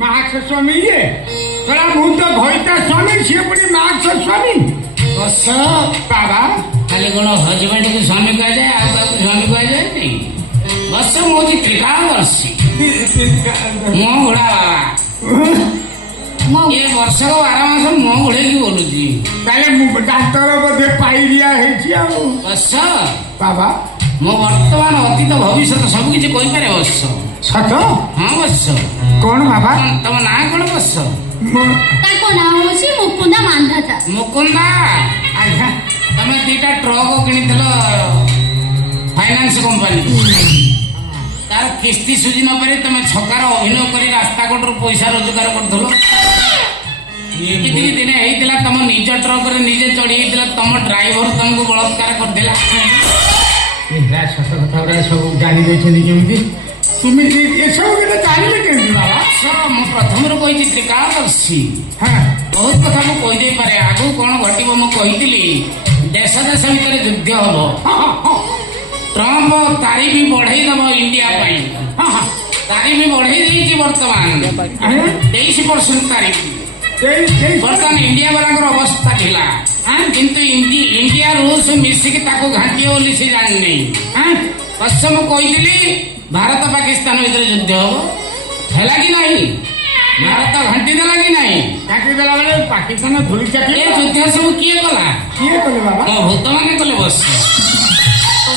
ମାକ୍ସ ସ୍ୱାମୀ ଇଏ କହିଲା ମୁଁ ତ ଘଇତା ସ୍ୱାମୀ ସିଏ ପୁଣି ମାକ୍ସ ସ୍ୱାମୀ ବସ ବାବା ଖାଲି କଣ ହଜବେଣ୍ଡକୁ ସ୍ୱାମୀ କୁହାଯାଏ ଆଉ କାହାକୁ ସ୍ୱାମୀ କୁହାଯାଏନି। ବସ ମୁଁ ହଉଛି ତ୍ରିକାଳଦର୍ଶୀ ମୋ ଘୋଡ଼ା ବାବା ଏ ବର୍ଷକ 12 ମାସ ମୁହଁ ଘୋଡେଇକି ବୋଲୁଛି। ତାହେଲେ ଡାକ୍ତର ବୋଧେ ପାଇରିଆ ହେଇଛି ଆଉ ବସ ବାବା ମୁଁ ବର୍ତ୍ତମାନ ଅତୀତ ଭବିଷ୍ୟତ ସବୁ କିଛି କହିପାରେ। ବସ ସତ ହଁ ବସ କଣ ବାବା ତମ ନାଁ କଣ? ବସ ତାଙ୍କ ନାଁ ହଉଛି ମୁକୁନ୍ଦା ମାନ୍ଧାତା। ମୁକୁନ୍ଦା ଆଜ୍ଞା ତମେ 2ଟା ଟ୍ରକ୍ କିଣିଥିଲ ଫାଇନାନ୍ସ କମ୍ପାନୀ ତାର କିସ୍ତି ସୁଝି ନ ପାରି ତମେ ଛକାର ଅଭିନୟ କରି ରାସ୍ତା କଡ଼ରୁ ପଇସା ରୋଜଗାର କରୁଥିଲ। ଏତିକି ଦିନେ ହେଇଥିଲା ତମ ନିଜ ଟ୍ରକରେ ନିଜେ ଚଢି ହେଇଥିଲା ତମ ଡ୍ରାଇଭର ତମକୁ ବଳାତ୍କାର କରିଥିଲା। ସତ କଥା ଗୁରା ସବୁ ଜାଣି ଦେଇଛନ୍ତି କେମିତି ତୁମେ ଏସବୁ କଥା ଜାଣିଲେ କେମିତି ବାବା ମୁଁ ପ୍ରଥମରୁ କହିଛି ତ୍ରିକାଳଦର୍ଶୀ ହଁ ବହୁତ କଥା ମୁଁ କହିଦେଇପାରେ। ଆଗକୁ କଣ ଘଟିବ ମୁଁ କହିଥିଲି। ଦେଶ ଦେଶ ଭିତରେ ଯୁଦ୍ଧ ହବ। ଟ୍ରମ୍ପ ତାରିଫ ବଢେଇ ଦବ ଇଣ୍ଡିଆ ପାଇଁ। ତାରିଫ ବଢେଇ ଦେଇଛି ବର୍ତ୍ତମାନ 23% ତାରିଫ। ବର୍ତ୍ତମାନ ଇଣ୍ଡିଆ ବାଲାଙ୍କର ଅବସ୍ଥା ଥିଲା କିନ୍ତୁ ଇଣ୍ଡିଆ ରୁଷ ମିଶିକି ତାକୁ ଘାଣ୍ଟିବ ବୋଲି ସେ ଜାଣିନି। ପଶ୍ଚିମ ମୁଁ କହିଥିଲି ଭାରତ ପାକିସ୍ତାନ ଭିତରେ ଯୁଦ୍ଧ ହବ ହେଲା କି ନାହିଁ? ଭାରତ ଘାଣ୍ଟି ଦେଲା କି ନାହିଁ? ଘାଣ୍ଟି ଦେଲା ବେଳେ ପାକିସ୍ତାନ ଧୂଳି ଚାଟି ଏ ଯୁଦ୍ଧ ସବୁ କିଏ କଲା? କିଏ କଲେ ବାବା ମୋ ଭୂତମାନେ କଲେ। ବସ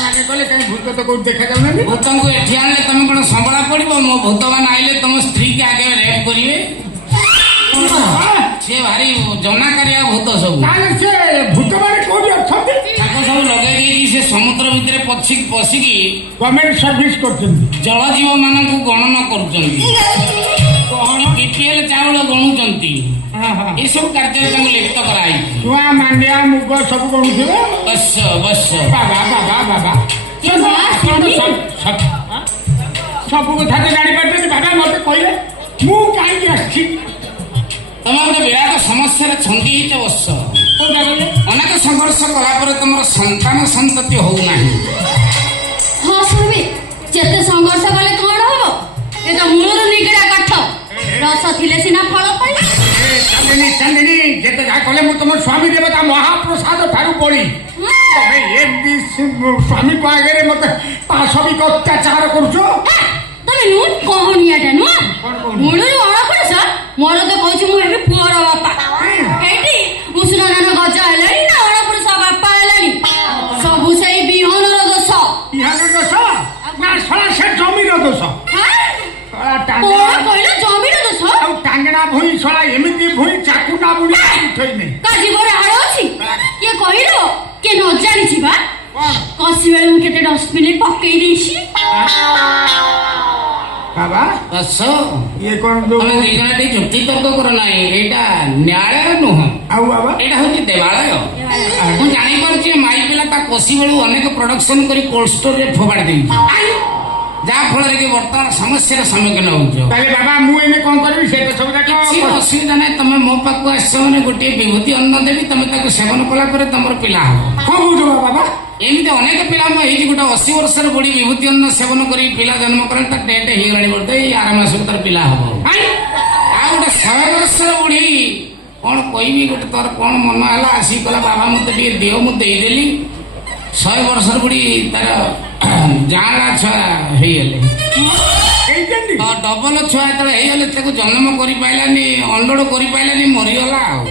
ମାନେ କଲେ କାହିଁ ଭୂତ ତ କୋଉଠି ଦେଖାଯାଉନାହାନ୍ତି ଭୂତଙ୍କୁ ଏଠି ଆଣିଲେ ତମେ କଣ ସମ୍ବଳା ପଡିବ? ମୋ ଭୂତମାନେ ଆଇଲେ ତମ ସ୍ତ୍ରୀକି ଆଗେ ରେପ୍ କରିବେ। ସେ ଭାରି ଜନାକାରିଆ ଭୂତ ସବୁ। ତାହେଲେ ସେ ଭୂତ ମାନେ କୋଉଠି ଅଛନ୍ତି? ତାକୁ ସବୁ ଲଗେଇ ଦେଇକି ସେ ସମୁଦ୍ର ଭିତରେ ପଶିକି ଗଭର୍ଣ୍ଣମେଣ୍ଟ ସର୍ଭିସ କରୁଛନ୍ତି ଜଳଜୀବ ମାନଙ୍କୁ ଗଣନା କରୁଛନ୍ତି। ବିପିଏଲ ଚାଉଳ ଗଣୁଛନ୍ତି। ଏସବୁ କାର୍ଯ୍ୟରେ ତାଙ୍କୁ ଲିପ୍ତ କରାଯାଇଛି। ଛୁଆ ମାଣ୍ଡିଆ ମୁଗ ସବୁ ଗଣୁଥିବେ ବସ ବସ ବାବା ବାବା ବାବା ସବୁ କଥା ତ ଜାଣିପାରୁଛନ୍ତି ବାବା ମତେ କହିଲେ ମୁଁ କାହିଁକି ଆସିଛି ତମେ ଗୋଟେ ବିରାଟ ସମସ୍ୟାରେ ଛନ୍ଦି ହେଇଛ। ବସ କୋଉଟା କହିଲେ ଅନେକ ସଂଘର୍ଷ କଲା ପରେ ତମର ସନ୍ତାନ ସନ୍ତତି ହଉନାହିଁ। ହଁ ଶୁଣିବି ଯେତେ ସଂଘର୍ଷ କଲେ କଣ ହବ? ଏ ତ ମୂଳରୁ ନିଗଡା କାଠ ରସ ଥିଲେ ସିନା ଫଳ ପାଇବ। ଚାନ୍ଦିନୀ ଯେତେ ଯାହା କଲେ ମୁଁ ତମ ସ୍ୱାମୀ ଦେବତା ମହାପ୍ରସାଦ ଠାରୁ ପଡି ତମେ ଏମିତି ସ୍ୱାମୀଙ୍କ ଆଗରେ ମତେ ପାଶବିକ ଅତ୍ୟାଚାର କରୁଛ। ତମେ ନୁହଁ କହଣିଆଟା ନୁହଁ ମୂଳରୁ ଅଣପୁରୁଷ। ମୋର ତ କହୁଛି ମୁଁ ଏବେ ପୁଅର ବାପା। ଏଇଠି ଉଷୁନା ଧାନ ଗଜା ହେଲାଣି ନା ଅଣପୁରୁଷ ବାପା ହେଲାଣି? ସବୁ ସେଇ ବିହନର ଦୋଷ। ଇହାର ଦୋଷ ନା ଶଳା ସେ ଜମିର ଦୋଷ। କଣ କହିଲ? ଜମିର ଦୋଷ? ଆଉ ଟାଙ୍ଗଣା ଭୁଇଁ ଶଳା ଏମିତି ଭୁଇଁ ଚାକୁଟା ବୁଣି ଉଠେଇନି କା ଜୀବନରେ ହାଡ଼ ଅଛି? କିଏ କହିଲ? କିଏ ନ ଜାଣିଛି ବା? କଷି ବେଳେ ମୁଁ କେତେ ଡଷ୍ଟବିନରେ ପକେଇ ଦେଇଛି। ବାବା ବସ ଇଏ କଣ ତମେ 2 ଜଣ ଟିକେ ଯୁକ୍ତି ତର୍କ କର ନାହିଁ। ଏଇଟା ନ୍ୟାୟାଳୟ ନୁହଁ ଆଉ ବାବା ଏଇଟା ହଉଛି ଦେବାଳୟ। ମୁଁ ଜାଣିପାରୁଛି ମାଇ ପିଲା ତା କଷି ବେଳୁ ଅନେକ ପ୍ରଡକ୍ସନ କରି କୋଲ୍ଡ ଷ୍ଟୋରରେ ଫୋପାଡ଼ି ଦେଇଛି ଯାହା ଫଳରେ କି ବର୍ତ୍ତମାନ ସମସ୍ୟାର ସମ୍ମୁଖୀନ ହଉଛ। ତାହେଲେ ବାବା ମୁଁ ଏଇନେ କଣ କରିବି ସେଇଟା ସବୁ ଯାକ କିଛି ଅସୁବିଧା ନାହିଁ। ତମେ ମୋ ପାଖକୁ ଆସିଛ ମାନେ ଗୋଟିଏ ବିଭୂତି ଅନ୍ନ ଦେବି। ତମେ ତାକୁ ସେବନ କଲା ପରେ ତମର ପିଲା ହବ। କଣ କହୁଛ ବାବା? ଏମିତି ଅନେକ ପିଲା ମୁଁ ହେଇଛି ଗୋଟେ 80 ବର୍ଷର ବୁଢୀ ବିଭୂତି ଅନ୍ନ ସେବନ କରି ପିଲା ଜନ୍ମ କଲେ ତା ଡେଟ୍ ହେଇଗଲାଣି ବୋଧେ ଏଇ 6 ମାସକୁ ତାର ପିଲା ହବ। ଆଉ ଗୋଟେ 100 ବର୍ଷର ବୁଢୀ କଣ କହିବି ଗୋଟେ ତୋର କଣ ମନ ହେଲା ଆସିକି କହିଲା ବାବା ମତେ ଟିକେ ଦିଅ ମୁଁ ଦେଇଦେଲି। 100 ବର୍ଷର ବୁଢୀ ତାର ଜାଁଳା ଛୁଆ ହେଇଗଲେ। ଡବଲ ଛୁଆ ଯେତେବେଳେ ହେଇଗଲେ ତାକୁ ଜନ୍ମ କରିପାରିଲାନି ଅନଲୋଡ କରିପାରିଲାନି ମରିଗଲା। ଆଉ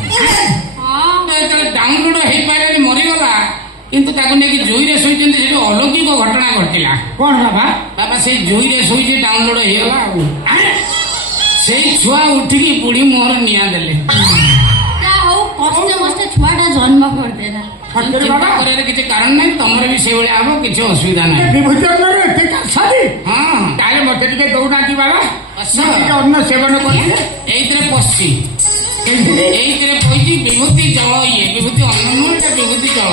ଯେତେବେଳେ ଡାଉନଲୋଡ ହେଇପାରିଲାନି ମରିଗଲା କିନ୍ତୁ ତାକୁ ନେଇକି ଜୁଇରେ ଶୋଇଛନ୍ତି। ସେଠି ଅଲୌକିକ ଘଟଣା ଘଟିଲା। କଣ ବାବା? ବାବା ସେଇ ଜୁଇରେ ଶୋଇଛି ଡାଉନଲୋଡ ହେଇଗଲା। ଆଉ ସେଇ ଛୁଆ ଉଠିକି ବୁଢୀ ମୁହଁରେ ନିଆଁ ଦେଲେ। ଯାହା ହଉ କଷ୍ଟ ମଷ୍ଟ ଛୁଆଟା ଜନ୍ମ କରିଦେଲା। ଚିନ୍ତା କରିବାର କିଛି କାରଣ ନାହିଁ। ତମର ବି ସେଇଭଳିଆ ହବ କିଛି ଅସୁବିଧା ନାହିଁ। ବିଭୂତି ଅନ୍ନରେ ଏତେ କାଶାଦି ହଁ ତାହେଲେ ମତେ ଟିକେ ଦଉନାହାନ୍ତି ବାବା ଆସ। ଟିକେ ଅନ୍ନ ସେବନ କରିବେ। ଏଇଥିରେ ପଶି ଏଇଥିରେ ପଇଛି ବିଭୂତି ଜଳ। ଇଏ ବିଭୂତି ଅନ୍ନ ନୁହଁ ଏଟା ବିଭୂତି ଜଳ।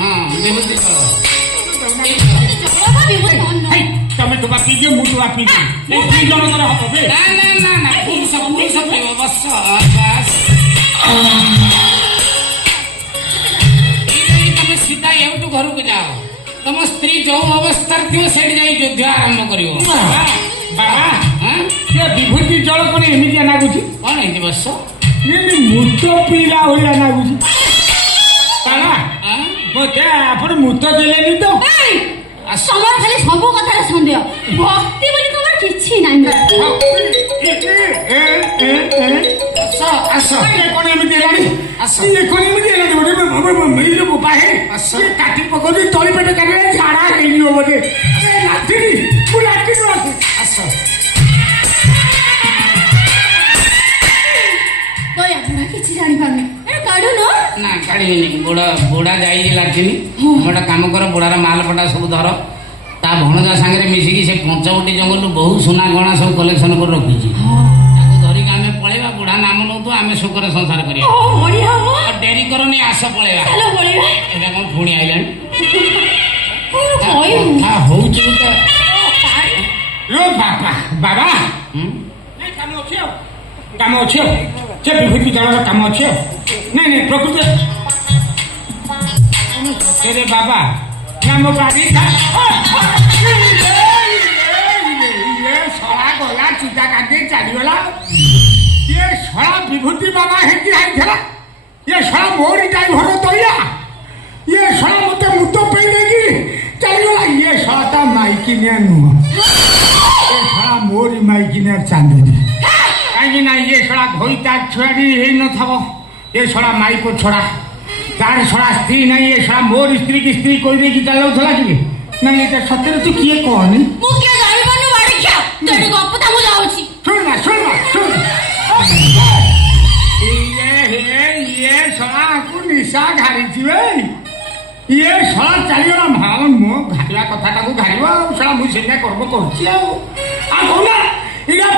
ହଁ ବିଭୂତି ଜଳ। ତମେ ଟୋକା ପିଇଦିଅ ମୁଁ ଟୋକା ପିଇଦିଏ। 2 ଜଣଙ୍କର ହବ ବେ। ନା ନା ନା ନା ପୁରୁଷ ପିଇବ। ବସ ବାସ ତମେ ସିଧା ଏଉଠୁ ଘରକୁ ଯାଅ। ତମ ସ୍ତ୍ରୀ ଯୋଉ ଅବସ୍ଥାରେ ଥିବ ସେଠି ଯାଇ ଯୁଦ୍ଧ ଆରମ୍ଭ କରିବ। ବାବା ହଁ ଲାଗୁଛି କ'ଣ ହେଇଛି ବସ ଯେମିତି ମୂତ ପିଇଲା ଭଳିଆ ଲାଗୁଛି ତାରା ମତେ ଆପଣ ମୂତ ଦେଲେନି ତ ତମର ଖାଲି ସବୁ କଥାରେ ସନ୍ଦେହ ଭକ୍ତି ବୋଲି ତମର କିଛି ନାହିଁ ଆସ ଆସ କଣ ଏମିତି ହେଲାଣି କଣ ଏମିତି ହେଲାଣି ବୋଧେ ବାହେ କାଟି ପକଉଛି ତଳି ପେଟ କାଟିଲେ ଝାଡା ହେଇଯିବ ବୋଧେ ଲାଟିନି ମୁଁ ଲାଟିନୁ ଆସେ ଆସ ଦୟା ବୁଢା କିଛି ଜାଣିପାରୁନି କାଢୁନ ନା କାଢିବିନି ବୁଢା ଯାଇଛି ଲାଟିନି ଗୋଟେ କାମ କର ବୁଢାର ମାଲ ପଟା ସବୁ ଧର ତା ଭଣଜା ସାଙ୍ଗରେ ମିଶିକି ସେ ପଞ୍ଚବଟୀ ଜଙ୍ଗଲରୁ ବହୁ ସୁନା ଗହଣା ସବୁ କଲେକ୍ସନ କରି ରଖିଛି ତାକୁ ଧରିକି ଆମେ ପଳେଇବା ବୁଢା ନାମ ନଉଥିବ ଆମେ ସୁଖରେ ସଂସାର କରିବା ଆଉ ଡେରି କରନି ଆସ ପଳେଇବା ଏଇଟା କଣ ପୁଣି ଆଇଲାଣି ହଉଛି ଗୋଟେ ବାବା କାମ ଅଛି ଆଉ କାମ ଅଛି ଆଉ ସେ ବିଭୂତି ଦଳର କାମ ଅଛି ଆଉ ନାଇଁ ପ୍ରକୃତି ବାବା ନା ମୋ ଗାଡି ଶଳା ଗଲା ଚିତା କାଟି ଚାଲିଗଲା ଇଏ ଶଳା ବିଭୂତି ବାବା ହେଇକି ଆଇଥିଲା ଇଏ ଶଳା ମୋରି ଡ୍ରାଇଭର ଦଇଆ ଇଏ ଶଳା ମତେ ମୁତ ପେଇ ଦେଇକି ଚାଲିଗଲା ଇଏ ଶଳା ତା ମାଇକିନିଆ ନୁହଁ ଏ ଶଳା ମୋରି ମାଇକିନିଆ ଚାନ୍ଦିନି କାହିଁକି ନା ଇଏ ଶଳା ଘୋଇ ତା ଛୁଆଟି ହେଇନଥିବ ଏ ଶଳା ମାଇକ ଛଡା ତାର ଶଳା ସ୍ତ୍ରୀ ନାହିଁ ଏ ଶଳା ମୋର ସ୍ତ୍ରୀ କି ସ୍ତ୍ରୀ କହିଦେଇକି ଚାଲଉଥିଲା କି ନାଇଁ ଏଇଟା ସତରେ ତୁ କିଏ କହନି ଇଏ ଶଳାକୁ ନିଶା ଘାରିଥିବେ ଇଏ ଶଳା ଚାଲିଗଲା ମୋ ଘାରିବା କଥାଟାକୁ ଘାରିବ ଆଉ ଶଳା ମୁଁ ସେଇଟା କର୍ମ କରୁଛି ଆଉ କହୁନା ଏଇଟା